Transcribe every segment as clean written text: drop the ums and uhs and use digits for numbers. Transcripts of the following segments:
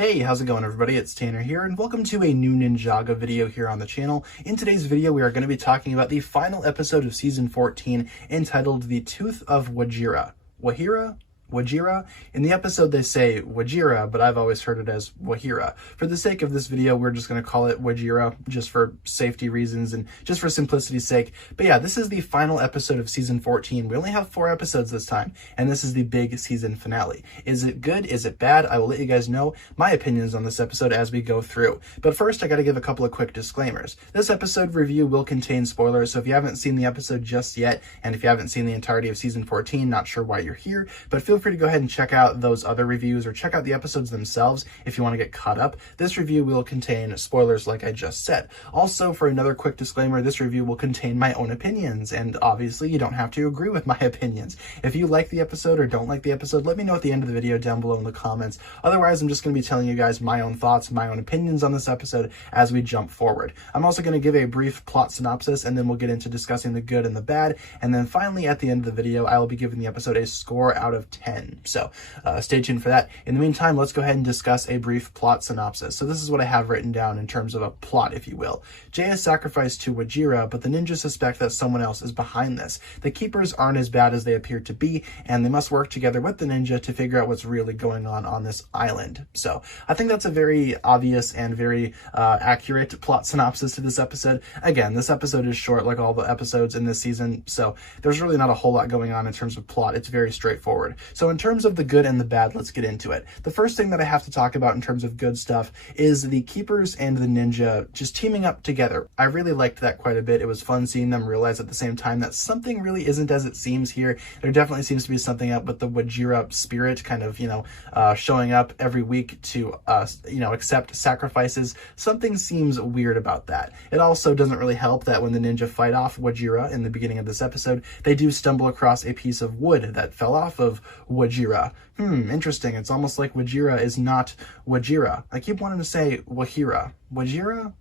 Hey, how's it going everybody? It's Tanner here and welcome to a new Ninjago video here on the channel. In today's video, we are going to be talking about the final episode of Season 14 entitled The Tooth of Wajira. Wojira? In the episode they say Wojira, but I've always heard it as Wojira. For the sake of this video, we're just going to call it Wojira, just for safety reasons and just for simplicity's sake. But yeah, this is the final episode of Season 14. We only have 4 episodes this time, and this is the big season finale. Is it good? Is it bad? I will let you guys know my opinions on this episode as we go through. But first, I got to give a couple of quick disclaimers. This episode review will contain spoilers, so if you haven't seen the episode just yet, and if you haven't seen the entirety of Season 14, not sure why you're here, but feel free to go ahead and check out those other reviews or check out the episodes themselves if you want to get caught up. This review will contain spoilers like I just said. Also, for another quick disclaimer, this review will contain my own opinions, and obviously you don't have to agree with my opinions. If you like the episode or don't like the episode, let me know at the end of the video down below in the comments. Otherwise, I'm just going to be telling you guys my own thoughts, my own opinions on this episode as we jump forward. I'm also going to give a brief plot synopsis, and then we'll get into discussing the good and the bad, and then finally at the end of the video, I will be giving the episode a score out of 10. So stay tuned for that. In the meantime, let's go ahead and discuss a brief plot synopsis. So this is what I have written down in terms of a plot, if you will. Jay is sacrificed to Wojira, but the ninjas suspect that someone else is behind this. The keepers aren't as bad as they appear to be, and they must work together with the ninja to figure out what's really going on this island. So I think that's a very obvious and very accurate plot synopsis to this episode. Again, this episode is short like all the episodes in this season, so there's really not a whole lot going on in terms of plot. It's very straightforward. So in terms of the good and the bad, let's get into it. The first thing that I have to talk about in terms of good stuff is the keepers and the ninja just teaming up together. I really liked that quite a bit. It was fun seeing them realize at the same time that something really isn't as it seems here. There definitely seems to be something up with the Wojira spirit kind of, showing up every week to, accept sacrifices. Something seems weird about that. It also doesn't really help that when the ninja fight off Wojira in the beginning of this episode, they do stumble across a piece of wood that fell off of Wojira. Interesting. It's almost like Wojira is not Wojira. I keep wanting to say Wojira. Wojira?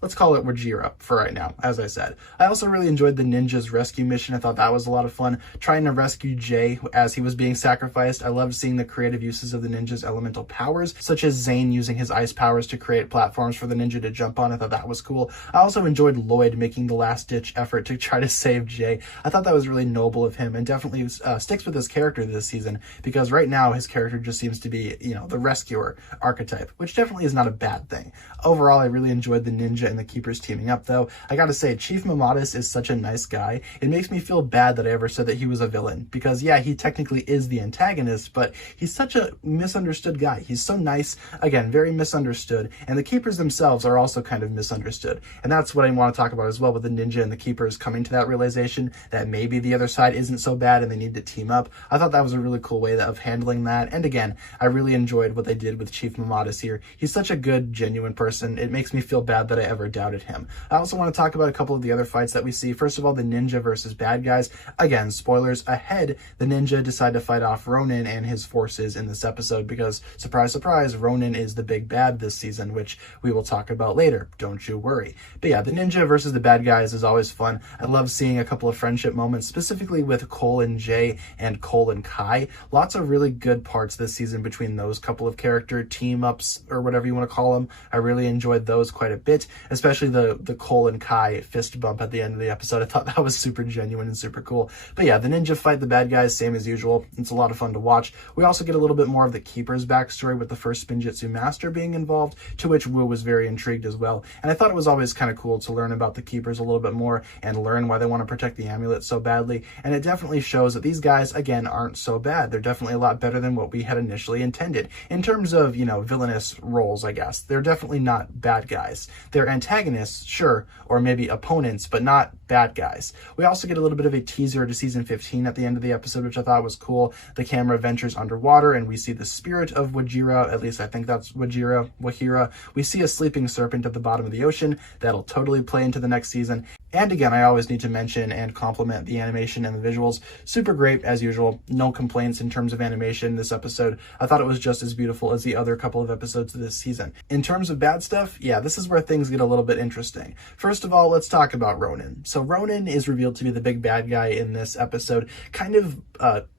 Let's call it Wojira for right now, as I said. I also really enjoyed the ninja's rescue mission. I thought that was a lot of fun. Trying to rescue Jay as he was being sacrificed. I loved seeing the creative uses of the ninja's elemental powers, such as Zane using his ice powers to create platforms for the ninja to jump on. I thought that was cool. I also enjoyed Lloyd making the last-ditch effort to try to save Jay. I thought that was really noble of him and definitely sticks with his character this season, because right now his character just seems to be, the rescuer archetype, which definitely is not a bad thing. Overall, I really enjoyed the ninja and the keepers teaming up, though. I gotta say, Chief Mamatis is such a nice guy. It makes me feel bad that I ever said that he was a villain, because yeah, he technically is the antagonist, but he's such a misunderstood guy. He's so nice, again, very misunderstood, and the keepers themselves are also kind of misunderstood. And that's what I want to talk about as well, with the ninja and the keepers coming to that realization that maybe the other side isn't so bad and they need to team up. I thought that was a really cool way of handling that, and again, I really enjoyed what they did with Chief Mamatis here. He's such a good, genuine person. It makes me feel bad that I ever doubted him. I also want to talk about a couple of the other fights that we see. First of all, the ninja versus bad guys. Again, spoilers ahead, the ninja decide to fight off Ronin and his forces in this episode because, surprise, surprise, Ronin is the big bad this season, which we will talk about later. Don't you worry. But yeah, the ninja versus the bad guys is always fun. I love seeing a couple of friendship moments, specifically with Cole and Jay and Cole and Kai. Lots of really good parts this season between those couple of character team-ups, or whatever you want to call them. I really enjoyed those quite a bit, especially the Cole and Kai fist bump at the end of the episode. I thought that was super genuine and super cool. But yeah, the ninja fight the bad guys, same as usual. It's a lot of fun to watch. We also get a little bit more of the keeper's backstory with the first Spinjitzu master being involved, to which Wu was very intrigued as well. And I thought it was always kind of cool to learn about the keepers a little bit more and learn why they want to protect the amulet so badly. And it definitely shows that these guys, again, aren't so bad. They're definitely a lot better than what we had initially intended. In terms of, villainous roles, I guess. They're definitely not bad guys. They're antagonists, sure, or maybe opponents, but not bad guys. We also get a little bit of a teaser to season 15 at the end of the episode, which I thought was cool. The camera ventures underwater and we see the spirit of Wojira, at least I think that's Wojira. We see a sleeping serpent at the bottom of the ocean. That'll totally play into the next season. And again, I always need to mention and compliment the animation and the visuals. Super great as usual. No complaints in terms of animation this episode. I thought it was just as beautiful as the other couple of episodes of this season. In terms of bad stuff, yeah, this is where things get a little bit interesting. First of all, let's talk about Ronin. So Ronin is revealed to be the big bad guy in this episode, kind of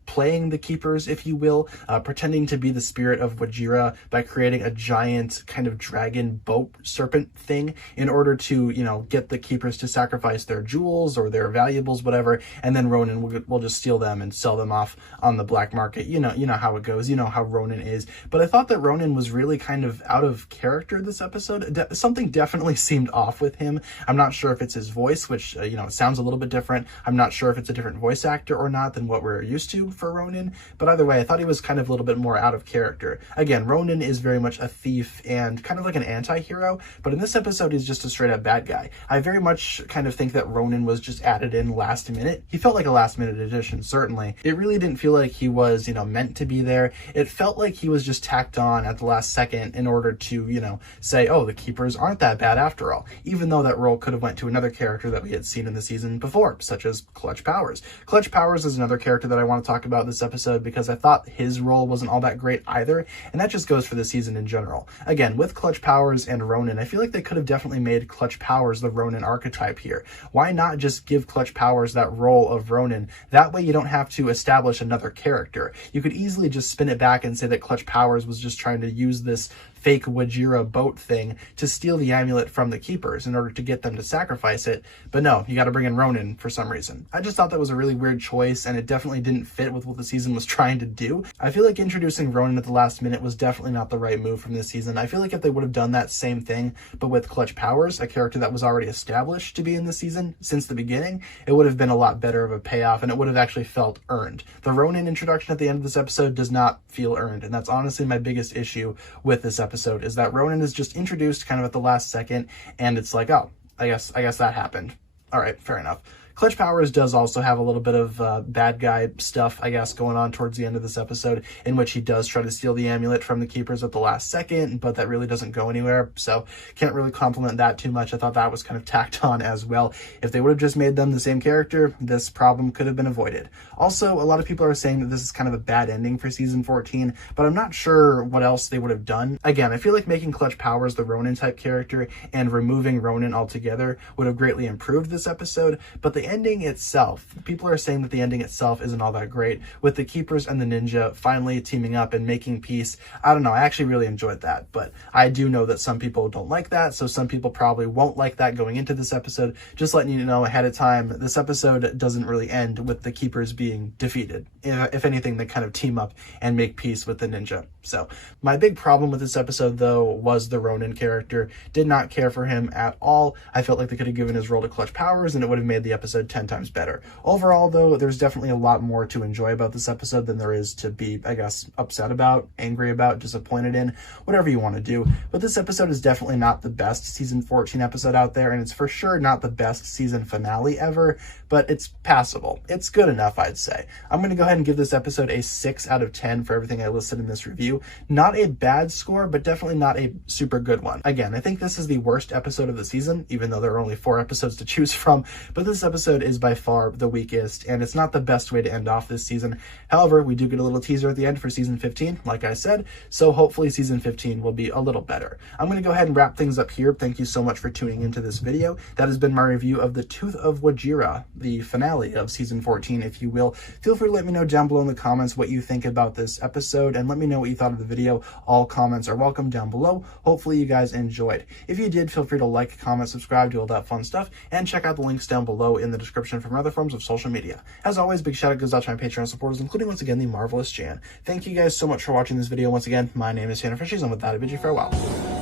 playing the keepers, if you will, pretending to be the spirit of Wojira by creating a giant kind of dragon boat serpent thing in order to, you know, get the keepers to sacrifice their jewels or their valuables, whatever, and then Ronin will just steal them and sell them off on the black market. You know how it goes. You know how Ronin is. But I thought that Ronin was really kind of out of character this episode. Something definitely seemed off with him. I'm not sure if it's his voice, which, you know, it sounds a little bit different. I'm not sure if it's a different voice actor or not than what we're used to for Ronin, but either way, I thought he was kind of a little bit more out of character. Again, Ronin is very much a thief and kind of like an anti-hero, but in this episode, he's just a straight up bad guy. I very much kind of think that Ronin was just added in last minute. He felt like a last minute addition, certainly. It really didn't feel like he was, you know, meant to be there. It felt like he was just tacked on at the last second in order to, you know, say, oh, the keepers aren't that bad after all, even though that role could have went to another character that we had seen in the season before, such as Clutch Powers. Clutch Powers is another character that I want to talk about this episode because I thought his role wasn't all that great either, and that just goes for the season in general. Again, with Clutch Powers and Ronin, I feel like they could have definitely made Clutch Powers the Ronin archetype here. Why not just give Clutch Powers that role of Ronin? That way you don't have to establish another character. You could easily just spin it back and say that Clutch Powers was just trying to use this fake Wojira boat thing to steal the amulet from the keepers in order to get them to sacrifice it. But no, you got to bring in Ronin for some reason. I just thought that was a really weird choice, and it definitely didn't fit with what the season was trying to do. I feel like introducing Ronin at the last minute was definitely not the right move from this season. I feel like if they would have done that same thing, but with Clutch Powers, a character that was already established to be in the season since the beginning, it would have been a lot better of a payoff, and it would have actually felt earned. The Ronin introduction at the end of this episode does not feel earned, and that's honestly my biggest issue with this episode, is that Ronin is just introduced kind of at the last second, and it's like, oh, I guess that happened. All right, fair enough. Clutch Powers does also have a little bit of bad guy stuff, I guess, going on towards the end of this episode, in which he does try to steal the amulet from the keepers at the last second, but that really doesn't go anywhere, so can't really compliment that too much. I thought that was kind of tacked on as well. If they would have just made them the same character, this problem could have been avoided. Also, a lot of people are saying that this is kind of a bad ending for season 14, but I'm not sure what else they would have done. Again, I feel like making Clutch Powers the Ronin type character and removing Ronin altogether would have greatly improved this episode, but the ending itself, people are saying that the ending itself isn't all that great, with the keepers and the ninja finally teaming up and making peace. I don't know, I actually really enjoyed that, but I do know that some people don't like that, so some people probably won't like that going into this episode. Just letting you know ahead of time, this episode doesn't really end with the keepers being defeated. If anything, they kind of team up and make peace with the ninja. So my big problem with this episode, though, was the Ronin character. Did not care for him at all. I felt like they could have given his role to Clutch Powers and it would have made the episode 10 times better. Overall, though, there's definitely a lot more to enjoy about this episode than there is to be, I guess, upset about, angry about, disappointed in, whatever you want to do. But this episode is definitely not the best season 14 episode out there, and it's for sure not the best season finale ever, but it's passable. It's good enough, I'd say. I'm going to go ahead and give this episode a 6 out of 10 for everything I listed in this review. Not a bad score, but definitely not a super good one. Again, I think this is the worst episode of the season, even though there are only 4 episodes to choose from, but this episode is by far the weakest, and it's not the best way to end off this season. However, we do get a little teaser at the end for season 15, like I said, so hopefully season 15 will be a little better. I'm going to go ahead and wrap things up here. Thank you so much for tuning into this video. That has been my review of the Tooth of Wajira, the finale of season 14, if you will. Feel free to let me know down below in the comments what you think about this episode, and let me know what you thought of the video. All comments are welcome down below. Hopefully you guys enjoyed. If you did, feel free to like, comment, subscribe, do all that fun stuff, and check out the links down below in the description for my other forms of social media. As always, big shout out goes out to my Patreon supporters, including once again the marvelous Jan. Thank you guys so much for watching this video. Once again, my name is TannerFishies, and with that I bid you farewell.